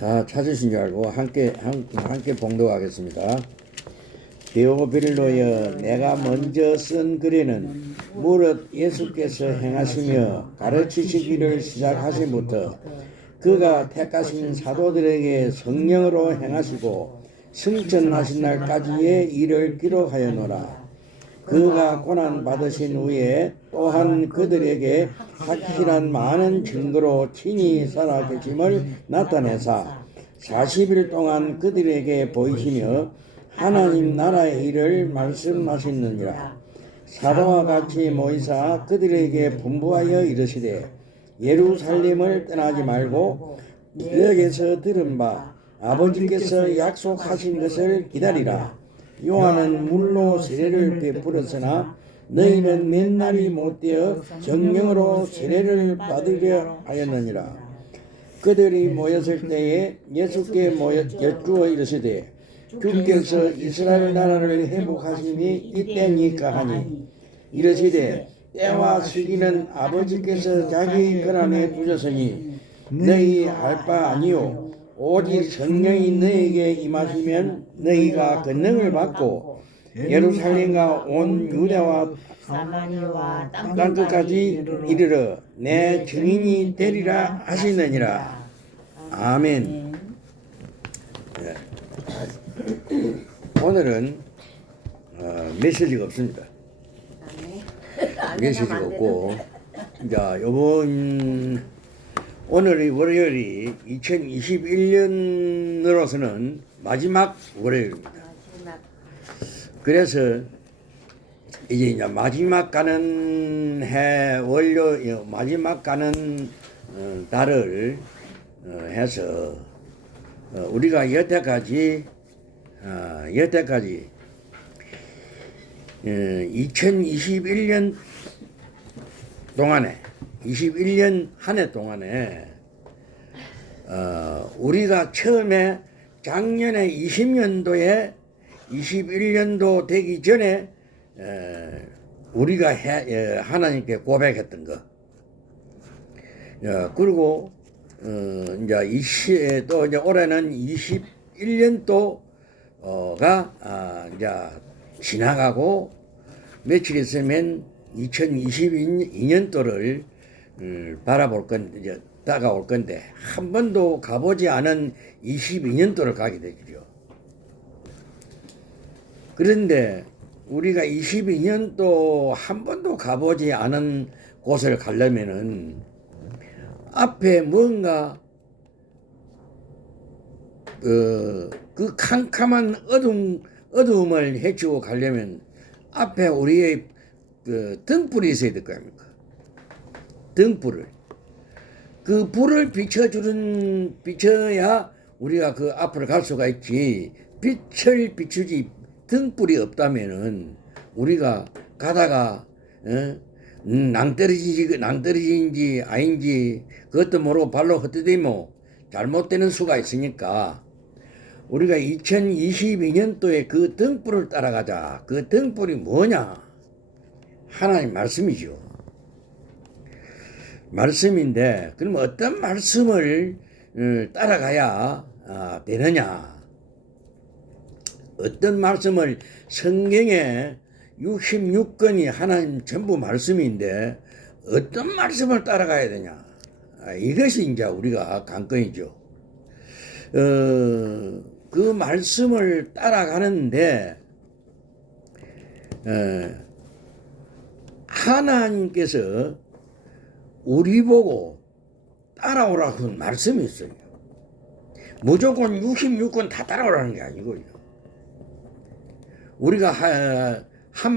다 찾으신 줄 알고 함께 봉독하겠습니다. 데오빌로여, 내가 먼저 쓴 글에는 무릇 예수께서 행하시며 가르치시기를 시작하신부터 그가 택하신 사도들에게 성령으로 행하시고 승천하신 날까지의 일을 기록하였노라. 그가 고난 받으신 후에 또한 그들에게 확실한 많은 증거로 친히 살아계심을 나타내사 40일 동안 그들에게 보이시며 하나님 나라의 일을 말씀하셨느니라. 사도와 같이 모이사 그들에게 분부하여 이르시되 예루살렘을 떠나지 말고 기력에서 들은 바 아버지께서 약속하신 것을 기다리라. 요한은 물로 세례를 베풀었으나 너희는 몇 날이 못되어 성령으로 세례를 받으려 하였느니라. 그들이 모였을 때에 예수께 여쭈어 이르시되 주께서 이스라엘 나라를 회복하심이 이때니까 하니 이르시되 때와 시기는 아버지께서 자기 권한에 두셨으니 너희 알 바 아니요 오직 성령이 너희에게 임하시면 너희가 권능을 받고 예루살렘과 온 유대와 사마리아와 땅끝까지 이르러 내 증인이 되리라 하시느니라. 아멘. 네. 오늘은 메시지가 없습니다. 메시지가 없고, 자, 오늘이 월요일이 2021년으로서는 마지막 월요일입니다. 그래서 이제 마지막 가는 마지막 가는 달을 해서 우리가 여태까지 2021년 동안에 21년 한 해 동안에 우리가 처음에 작년에 20년도에 21년도 되기 전에 우리가 하나님께 고백했던 거, 그리고 이제 또 이제 올해는 21년도가 이제 지나가고 며칠 있으면 2022년도를 바라볼 건데, 이제 다가올 건데, 한 번도 가보지 않은 22년도를 가게 되죠. 그런데 우리가 22년도 한 번도 가보지 않은 곳을 가려면은 앞에 뭔가 그 캄캄한 어둠을 헤치고 가려면 앞에 우리의 그 등불이 있어야 될 거 아닙니까? 등불을. 그 불을 비춰야 우리가 그 앞으로 갈 수가 있지. 빛을 비추지 등불이 없다면은 우리가 가다가 낭떠러지인지 아닌지 그것도 모르고 발로 헛디디면 잘못되는 수가 있으니까 우리가 2022년도에 그 등불을 따라가자. 그 등불이 뭐냐? 하나님 말씀이죠. 말씀인데, 그럼 어떤 말씀을 따라가야 되느냐? 어떤 말씀을, 성경에 66권이 하나님 전부 말씀인데 어떤 말씀을 따라가야 되냐? 이것이 이제 우리가 관건이죠. 그 말씀을 따라가는데 하나님께서 우리 보고 따라오라고 한 말씀이 있어요. 무조건 66권 다 따라오라는 게 아니고요. 우리가 한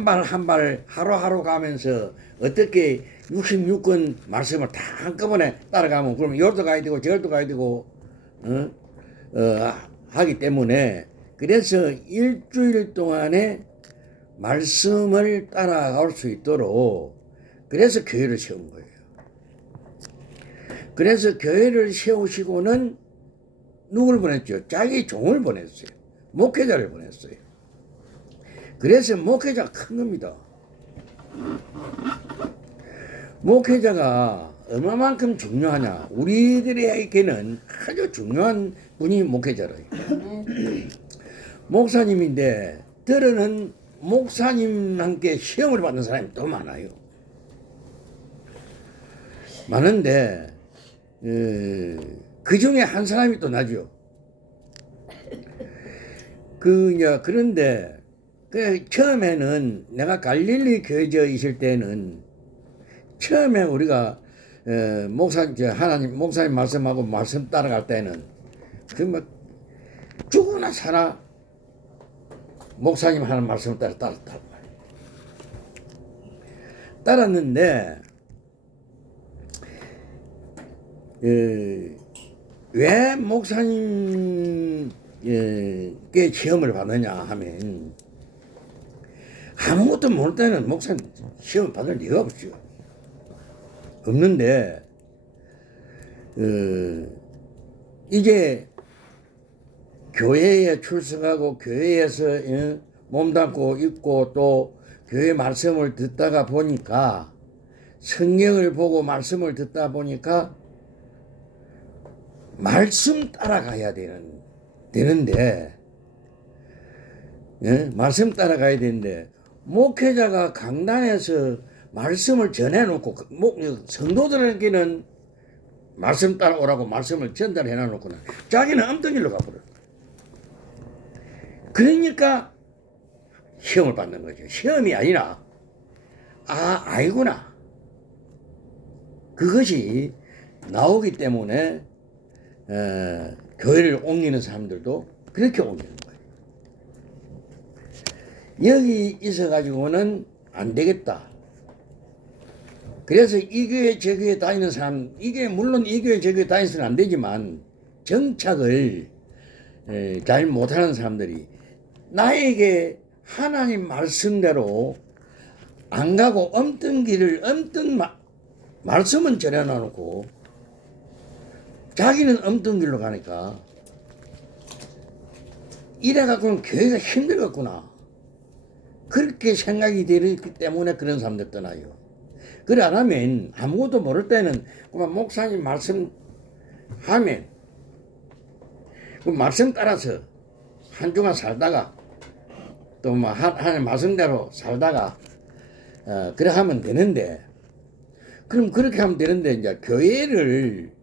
발 한 발 하루하루 가면서 어떻게 66권 말씀을 다 한꺼번에 따라가면 그러면 여기도 가야 되고 저기도 가야 되고 하기 때문에, 그래서 일주일 동안에 말씀을 따라갈 수 있도록 그래서 교회를 세운 거예요. 그래서 교회를 세우시고는 누굴 보냈죠? 자기 종을 보냈어요. 목회자를 보냈어요. 그래서 목회자가 큰 겁니다. 목회자가 얼마만큼 중요하냐. 우리들에게는 아주 중요한 분이 목회자로요. 목사님인데 들어는 목사님 함께 시험을 받는 사람이 또 많아요. 많은데 그 중에 한 사람이 또 나죠. 그런데 처음에는 내가 갈릴리 교회에 있을 때는 처음에 우리가 하나님 목사님 말씀하고 말씀 따라갈 때는 죽으나 사나 목사님 하는 말씀을 따랐단 말이에요. 따랐는데 왜 목사님께 시험을 받느냐 하면 아무것도 모를 때는 목사님 시험 받을 리가 없죠. 없는데 이제 교회에 출석하고 교회에서 몸담고 있고 또 교회 말씀을 듣다가 보니까 성경을 보고 말씀을 듣다 보니까 말씀 따라가야 되는데 말씀 따라가야 되는데 목회자가 강단에서 말씀을 전해놓고 성도들에게는 말씀 따라오라고 말씀을 전달해 놔놓고는 자기는 엉뚱이로 가버려. 그러니까 시험을 받는 거죠. 시험이 아니라 아니구나. 그것이 나오기 때문에 교회를 옮기는 사람들도 그렇게 옮기는 거예요. 여기 있어가지고는 안 되겠다. 그래서 이 교회 저 교회 다니는 사람, 물론 이 교회 저 교회 다니서는 안 되지만 정착을 잘 못하는 사람들이 나에게 하나님 말씀대로 안 가고 엄떤 길을 말씀은 전해놔놓고 자기는 엄떤 길로 가니까 이래갖고는 교회가 힘들겠구나. 그렇게 생각이 되기 때문에 그런 사람들 떠나요. 그래 안 하면 아무것도 모를 때는 그만 목사님 말씀 하면 그 말씀 따라서 한 주간 살다가 또 뭐 하나님 말씀대로 살다가 그래 하면 되는데 그럼 그렇게 하면 되는데 이제 교회를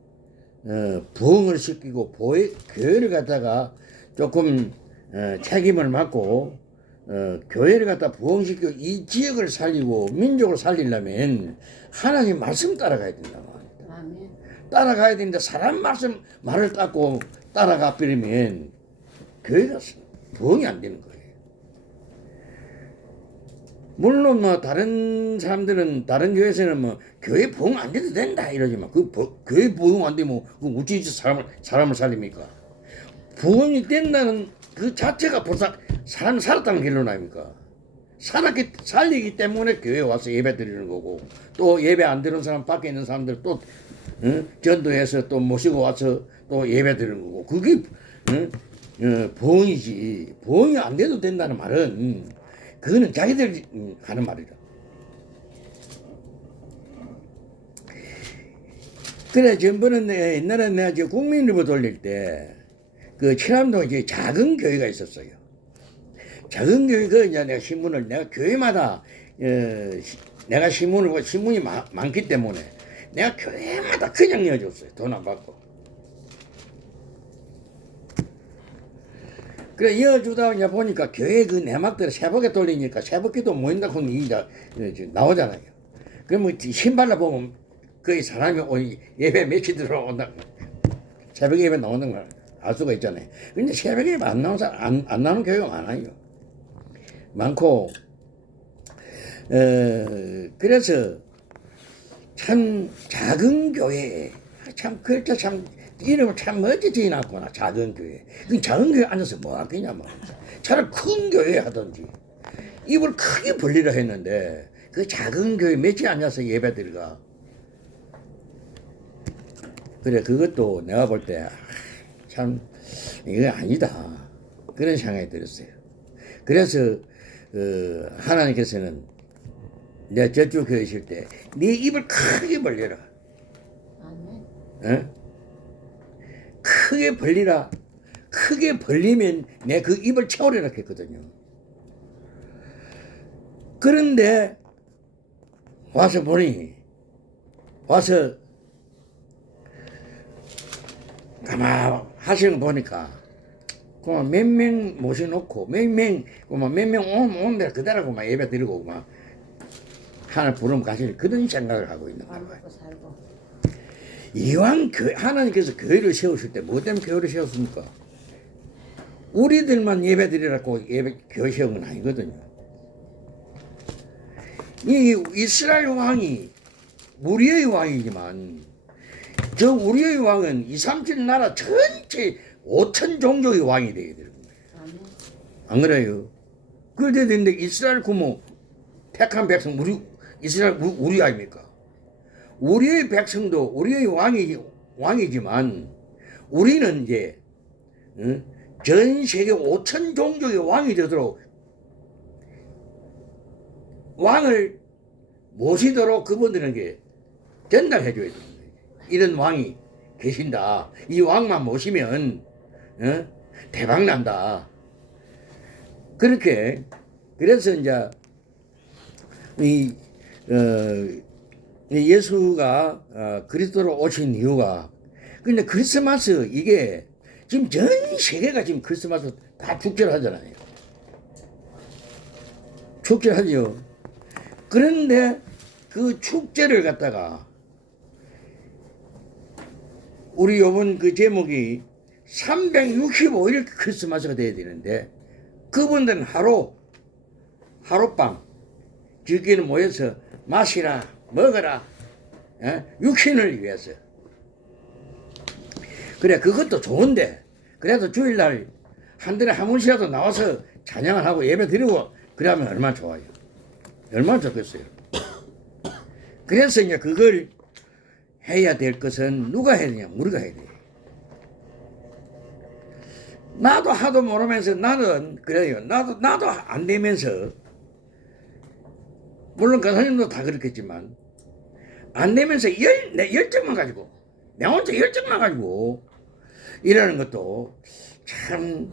부흥을 시키고 교회를 갖다가 조금 책임을 맡고 교회를 갖다 부흥시키고 이 지역을 살리고 민족을 살리려면 하나님 말씀 따라가야 된다고 합니다. 따라가야 되는데 사람 말을 닦고 따라가 버리면 교회가 부흥이 안 되는 거예요. 물론 뭐 다른 사람들은 다른 교회에서는 뭐 교회 부흥 안 돼도 된다 이러지만 교회 부흥 안 되면 어찌 사람을 살립니까? 부흥이 된다는 그 자체가 벌써 사람이 살았다는 결론 아닙니까? 살리기 때문에 교회에 와서 예배 드리는 거고 또 예배 안 드리는 사람 밖에 있는 사람들 또 전도해서 또 모시고 와서 또 예배 드리는 거고 그게 부흥이지. 부흥이 안 돼도 된다는 말은 그거는 자기들 하는 말이죠. 그래 전번에 옛날에 내가 국민일보 돌릴 때 그 칠암동에 이제 작은 교회가 있었어요. 작은 교회가 이제 내가 교회마다 내가 신문이 많기 때문에 내가 교회마다 그냥 이어줬어요. 돈 안 받고. 그래 이어주다 보니까 교회 그 내막들을 새벽에 돌리니까 새벽기도 모인다 하면 이제 나오잖아요. 그러면 신발로 보면 거의 사람이 예배 며칠 들어온다. 새벽 예배 나오는 걸 알 수가 있잖아요. 근데 새벽 예배 안 나오는 교회가 많아요. 많고 그래서 참 작은 교회 참 그렇게 참 이름을 참 멋지게 지어놨구나. 작은 교회. 그 작은 교회 앉아서 뭐 하겠냐 뭐. 차라리 큰 교회 하든지 입을 크게 벌리려 했는데 그 작은 교회 며칠 앉아서 예배 드리가. 그래 그것도 내가 볼 때 참 이거 아니다 그런 생각이 들었어요. 그래서 하나님께서는 내가 저쪽 교회 있을 때 네 입을 크게 벌려라. 에? 크게 벌리라. 크게 벌리면 내 그 입을 채우리라 했거든요. 그런데 와서 보니, 와서 가만 하시는 거 보니까 그만 몇 명 모셔놓고 몇 명 오는 대로 그대로 그만 예배 드리고 막 하늘 부름 가실 그런 생각을 하고 있는 거예요. 이왕 하나님께서 교회를 세우실 때 뭐 때문에 교회를 세웠습니까? 우리들만 예배 드리라고 교회 세운 건 아니거든요. 이 이스라엘 왕이 우리의 왕이지만 저 우리의 왕은 237 나라 전체 5천 종족의 왕이 되게 되는 거예요. 안 그래요? 그럴 때인데 이스라엘 구모 택한 백성 이스라엘 우리 아닙니까? 우리의 백성도 우리의 왕이지만 우리는 이제 전 세계 5천 종족의 왕이 되도록 왕을 모시도록 그분들에게 전달해 줘야 됩니다. 이런 왕이 계신다. 이 왕만 모시면 대박 난다. 그렇게 그래서 이제 예수가 그리스도로 오신 이유가 근데 크리스마스 이게 지금 전 세계가 지금 크리스마스 다 축제를 하잖아요. 축제를 하죠. 그런데 그 축제를 갖다가 우리 요번 그 제목이 365일 크리스마스가 돼야 되는데 그분들은 하룻밤 즐기는 모여서 마시라 먹어라 육신을 위해서 그래 그것도 좋은데 그래도 주일날 한 달에 한 번씩이라도 나와서 찬양을 하고 예배 드리고 그러면 얼마나 좋아요. 얼마나 좋겠어요. 그래서 이제 그걸 해야 될 것은 누가 해야 되냐? 우리가 해야 돼. 나도 하도 모르면서 나는 그래요. 나도 안 되면서 물론 가사님도 다 그렇겠지만 안 되면서 내 열정만 가지고 내 혼자 열정만 가지고 이러는 것도 참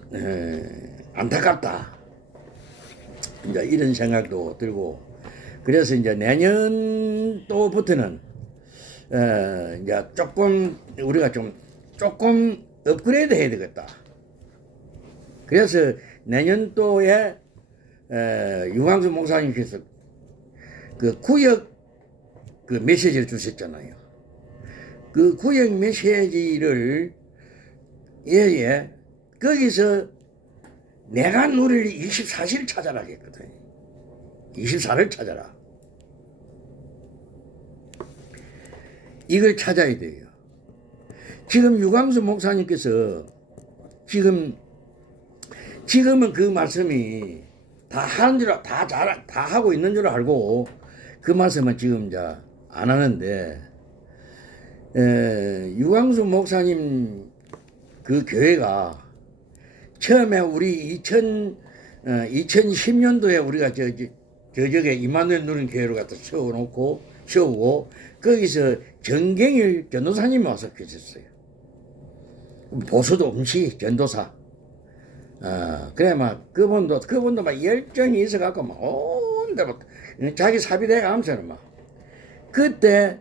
안타깝다. 이제 이런 생각도 들고 그래서 이제 내년도부터는 이제 조금 우리가 조금 업그레이드 해야 되겠다. 그래서 내년도에 유광수 목사님께서 그 구역 그 메시지를 주셨잖아요. 그 구역 메시지를 거기서 내가 누릴 24시를 찾아라 했거든. 24를 찾아라. 이걸 찾아야 돼요. 지금 유광수 목사님께서 지금은 그 말씀이 다 하는 줄, 다 하고 있는 줄 알고 그 말씀은 지금 이제 안 하는데, 유광수 목사님 그 교회가 처음에 우리 2010년도에 우리가 저쪽에 이만누엘 누린 교회로 갖다 세우고 거기서 정경일 전도사님이 와서 계셨어요. 보수도 없이 전도사. 그래 막 그분도 막 열정이 있어갖고 막 온데 막 자기 사비대 가면서는 막 그때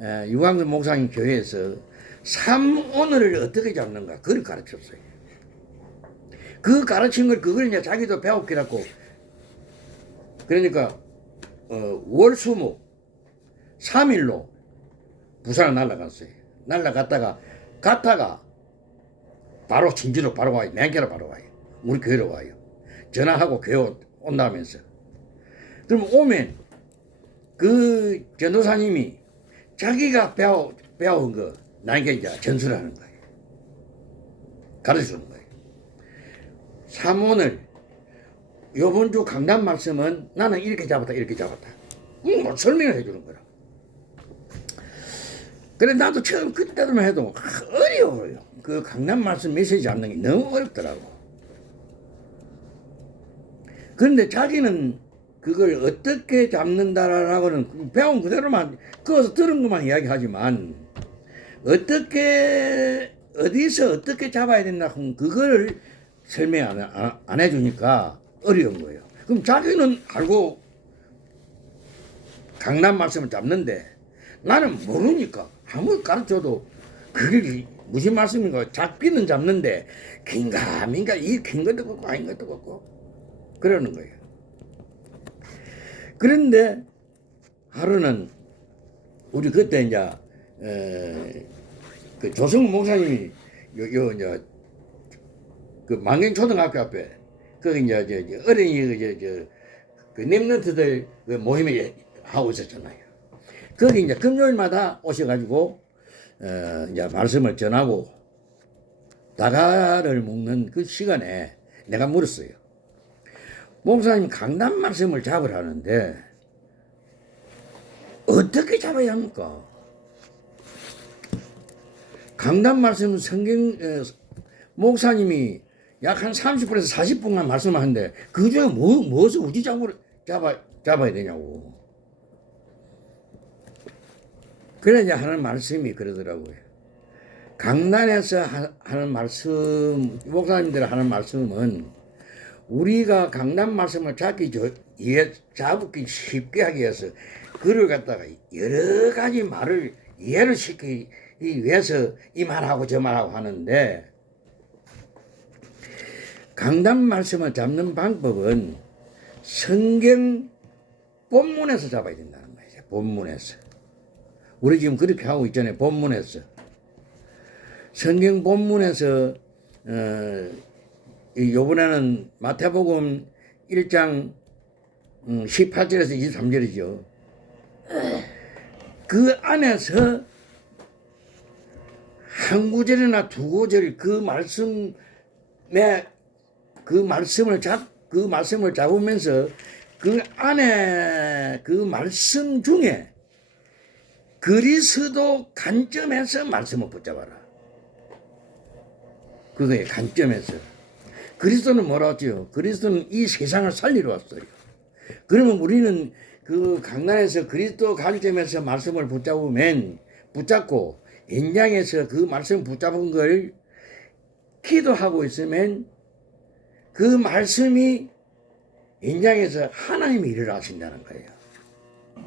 유광수 목사님 교회에서 삼오늘을 어떻게 잡는가 그걸 가르쳤어요. 그 가르친 걸 그걸 이제 자기도 배웠기라고. 그러니까 월수목 3일로 부산을 날아갔어요. 날아갔다가 바로 진주로 바로 와요. 냉계로 바로 와요. 우리 교회로 와요. 전화하고 교회 온다면서. 그럼 오면 그 전도사님이 자기가 배운 거 나에게 이제 전수하는 거예요. 가르쳐주는 거예요. 삼오늘 요번 주 강단 말씀은 나는 이렇게 잡았다. 뭐 설명을 해주는 거라. 그래 나도 처음 그때만 해도 어려워요. 그 강단 말씀 메시지 잡는 게 너무 어렵더라고. 그런데 자기는 그걸 어떻게 잡는다라고는 배운 그대로만 그것을 들은 것만 이야기하지만 어떻게 어디서 어떻게 잡아야 된다 하면 그걸 설명 안 해주니까 어려운 거예요. 그럼 자기는 알고 강남 말씀을 잡는데 나는 모르니까 아무리 가르쳐도 그게 무슨 말씀인가 잡기는 잡는데 긴가 민가 이 긴 것도 없고 아닌 것도 없고 그러는 거예요. 그런데 하루는 우리 그때 이제 그 조성우 목사님이 요 이제 그 망경초등학교 앞에 거기 이제 어린이 그 랩런트들 그 모임에 하고 있었잖아요. 거기 이제 금요일마다 오셔가지고 이제 말씀을 전하고 다가를 먹는 그 시간에 내가 물었어요. 목사님 강단 말씀을 잡으라는데 어떻게 잡아야 합니까? 강단 말씀 성경 목사님이 약 한 30분에서 40분간 말씀하는데 그 중에 무엇을 우지 잡아야 되냐고. 그래 이제 하는 말씀이 그러더라고요. 강단에서 하는 말씀, 목사님들 하는 말씀은 우리가 강단 말씀을 잡기 쉽게 하기 위해서 그를 갖다가 여러 가지 말을 이해를 시키기 위해서 이 말하고 저 말하고 하는데 강단 말씀을 잡는 방법은 성경 본문에서 잡아야 된다는 거예요. 본문에서. 우리 지금 그렇게 하고 있잖아요. 본문에서. 성경 본문에서 요번에는 마태복음 1장 18절에서 23절이죠. 그 안에서 한 구절이나 두 구절 그 말씀을 잡으면서 그 안에 그 말씀 중에 그리스도 관점에서 말씀을 붙잡아라. 그거에 관점에서. 그리스도는 뭐라 했죠? 그리스도는 이 세상을 살리러 왔어요. 그러면 우리는 그 강단에서 그리스도 관점에서 말씀을 붙잡고 현장에서 그 말씀 붙잡은 걸 기도하고 있으면 그 말씀이 현장에서 하나님이 일을 하신다는 거예요.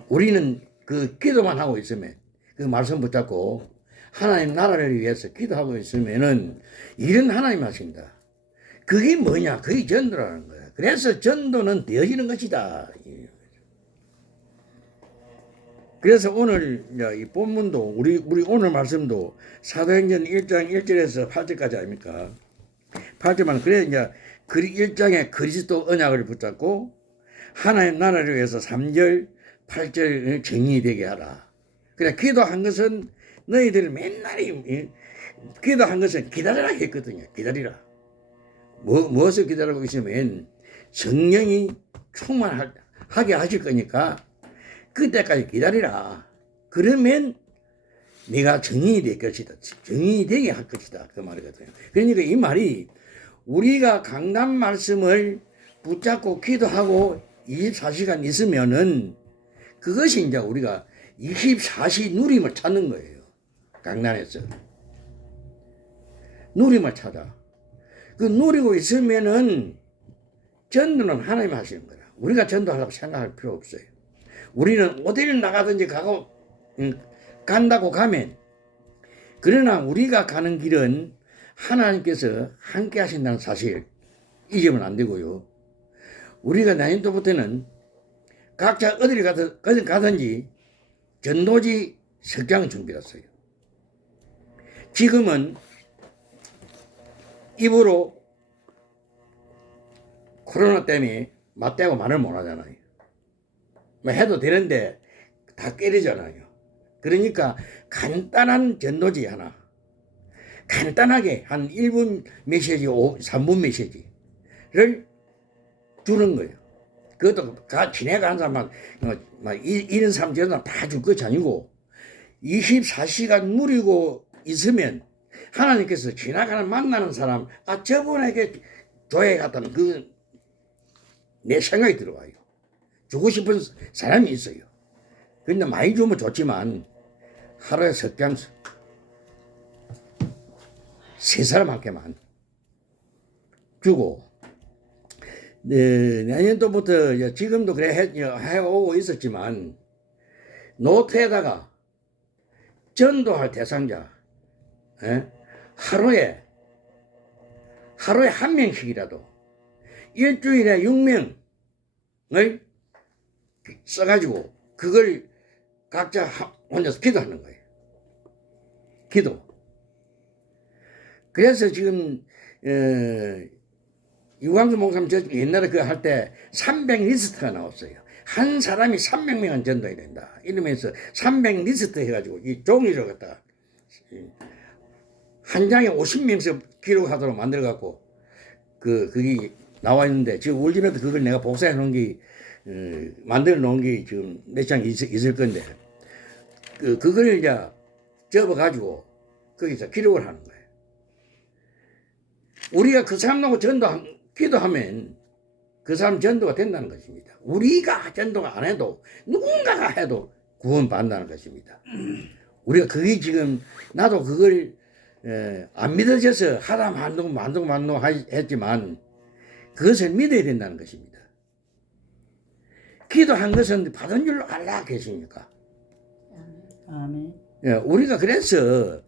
우리는 그 기도만 하고 있으면 그 말씀 붙잡고 하나님 나라를 위해서 기도하고 있으면은 일은 하나님 하신다. 그게 뭐냐? 그게 전도라는 거야. 그래서 전도는 되어지는 것이다. 그래서 오늘 이 본문도 우리 오늘 말씀도 사도행전 1장 1절에서 8절까지 아닙니까? 8절만 그래 이제 1장에 그리스도 언약을 붙잡고 하나님 나라를 위해서 3절 8절 정의되게 하라. 그래 기도한 것은 너희들이 맨날 기도한 것은 기다리라 했거든요. 기다리라. 무엇을 기다리고 있으면 성령이 충만하게 하실 거니까 그때까지 기다리라. 그러면 네가 정인이 될 것이다. 정인이 되게 할 것이다. 그 말이거든요. 그러니까 이 말이 우리가 강단 말씀을 붙잡고 기도하고 24시간 있으면은 그것이 이제 우리가 24시 누림을 찾는 거예요. 강단에서. 누림을 찾아. 그 누리고 있으면은 전도는 하나님 하시는 거야. 우리가 전도하려고 생각할 필요 없어요. 우리는 어디를 나가든지 간다고 가면 그러나 우리가 가는 길은 하나님께서 함께 하신다는 사실 잊으면 안 되고요. 우리가 내년도부터는 각자 어디를 가든지 전도지 석장을 준비했어요. 지금은 입으로 코로나 때문에 맞대고 말을 못 하잖아요. 뭐 해도 되는데 다 깨리잖아요. 그러니까 간단한 전도지 하나. 간단하게 한 1분 메시지, 3분 메시지를 주는 거예요. 그것도 지내가는 사람만, 이런 사람 저런 사람 다 줄 것이 아니고 24시간 누리고 있으면 하나님께서 지나가는 만나는 사람, 저분에게 교회 갔다는 내 생각이 들어와요. 주고 싶은 사람이 있어요. 근데 많이 주면 좋지만 하루에 석장 세 사람한테만 주고, 내년도부터 이제 지금도 그래 해오고 있었지만 노트에다가 전도할 대상자, 하루에 한 명씩이라도 일주일에 6명을 써가지고 그걸 각자 혼자서 기도하는 거예요. 기도. 그래서 지금 유광수 목사님 옛날에 그 할 때 300 리스트가 나왔어요. 한 사람이 300명은 전도해야 된다. 이러면서 300 리스트 해가지고 이 종이를 갖다가 한 장에 50명씩 기록하도록 만들어갖고 그게 나와 있는데 지금 우리 집에도 그걸 내가 복사해 놓은 게 만들어 놓은 게 지금 몇 장 있을 건데 그걸 이제 접어가지고 거기서 기록을 하는 거예요. 우리가 그 사람하고 기도하면 그 사람 전도가 된다는 것입니다. 우리가 전도가 안 해도 누군가가 해도 구원받는다는 것입니다. 우리가 그게 지금 나도 그걸 안 믿어져서 하다 만두고 했지만 그것을 믿어야 된다는 것입니다. 기도한 것은 받은 줄로 알라 계십니까? 아멘. 우리가 그래서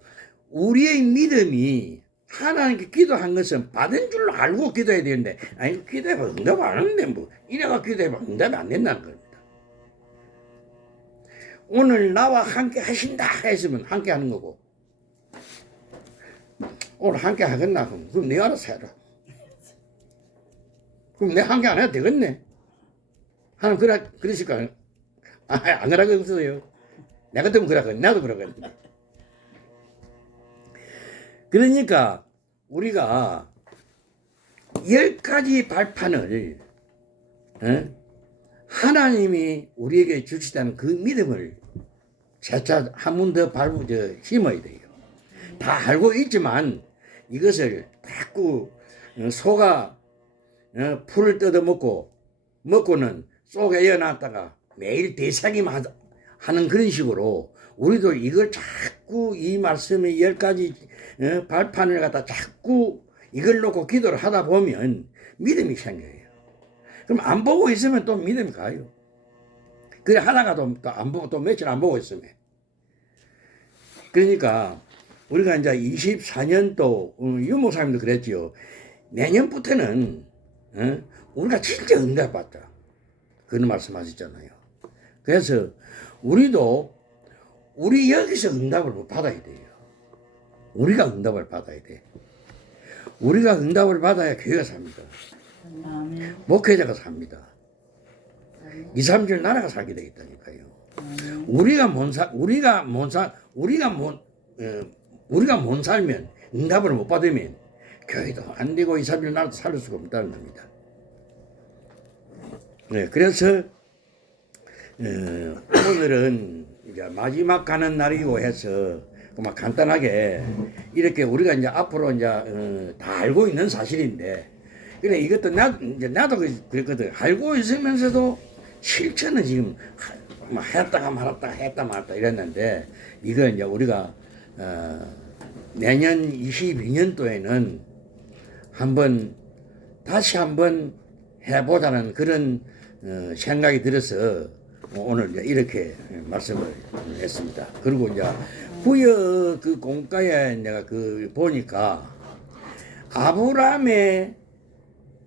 우리의 믿음이 하나님께 기도한 것은 받은 줄로 알고 기도해야 되는데, 아니, 기도해봐 응답 안 하는데, 이래가 기도해봐 응답이 안 된다는 겁니다. 오늘 나와 함께 하신다 했으면 함께 하는 거고, 오늘 함께 하겠나? 그럼 네 알아서 해라. 그럼 내 함께 안 해도 되겠네. 하나님 그러실까? 안 그러고 없어요. 내가 같으면 그러거든. 나도 그러거든. 그러니까 우리가 10가지 발판을 하나님이 우리에게 주시다는 그 믿음을 재차 한 번 더 심어야 돼요. 다 알고 있지만 이것을 자꾸 소가 풀을 먹고는 속에 이어놨다가 매일 대사기만 하는 그런 식으로 우리도 이걸 자꾸 이 말씀의 10가지 발판을 갖다 자꾸 이걸 놓고 기도를 하다 보면 믿음이 생겨요. 그럼 안 보고 있으면 또 믿음이 가요. 그래 하다가도 또 안 보고 또 며칠 안 보고 있으면. 그러니까 우리가 이제 24년도 유목사님도 그랬지요. 내년부터는 우리가 진짜 응답 받자. 그런 말씀하셨잖아요. 그래서 우리 여기서 응답을 받아야 돼요. 우리가 응답을 받아야 돼. 우리가 응답을 받아야 교회가 삽니다. 아멘. 목회자가 삽니다. 2, 3절 나라가 살게 되겠다니까요. 우리가 못 살면 응답을 못 받으면 교회도 안 되고 2, 3절 나라도 살 수가 없다는 겁니다. 네, 그래서 오늘은 이제 마지막 가는 날이고 해서 막 간단하게 이렇게 우리가 이제 앞으로 이제 다 알고 있는 사실인데, 그래 이것도 나도 그랬거든. 알고 있으면서도 실천은 지금 했다가 말았다 이랬는데, 이거 이제 우리가 내년 22년도에는 다시 한번 해보자는 그런 생각이 들어서 오늘 이제 이렇게 말씀을 했습니다. 그리고 이제 후여 그 공과에 내가 보니까 아브라함의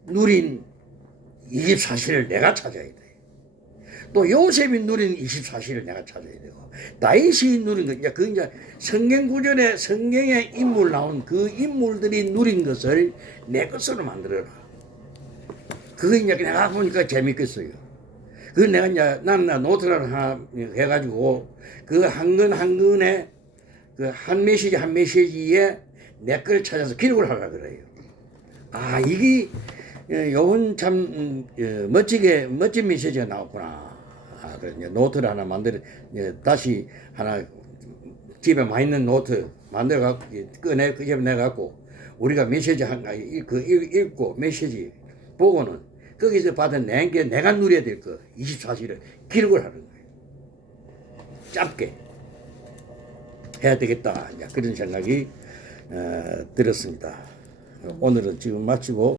누린 24시를 내가 찾아야 돼. 또 요셉이 누린 24시를 내가 찾아야 되고, 다윗이 누린 것, 이제 성경 구절에 성경에 인물 나온 그 인물들이 누린 것을 내 것으로 만들어라. 그거 이제 내가 보니까 재밌겠어요. 그 내가 이제 나는 노트를 하나 해가지고 그 한 건 한 건에 그 한 메시지에 내 걸 찾아서 기록을 하라 그래요. 아, 이게 요건 참 멋진 메시지가 나왔구나. 아, 그래 이제 노트를 하나 다시 하나 집에 많이 있는 노트 만들어 갖고 내 갖고 우리가 메시지 읽고 메시지 보고는 거기서 받은 내가 누려야 될 거 24시를 기록을 하는 거예요. 짧게 해야 되겠다. 이제 그런 생각이 들었습니다. 오늘은 지금 마치고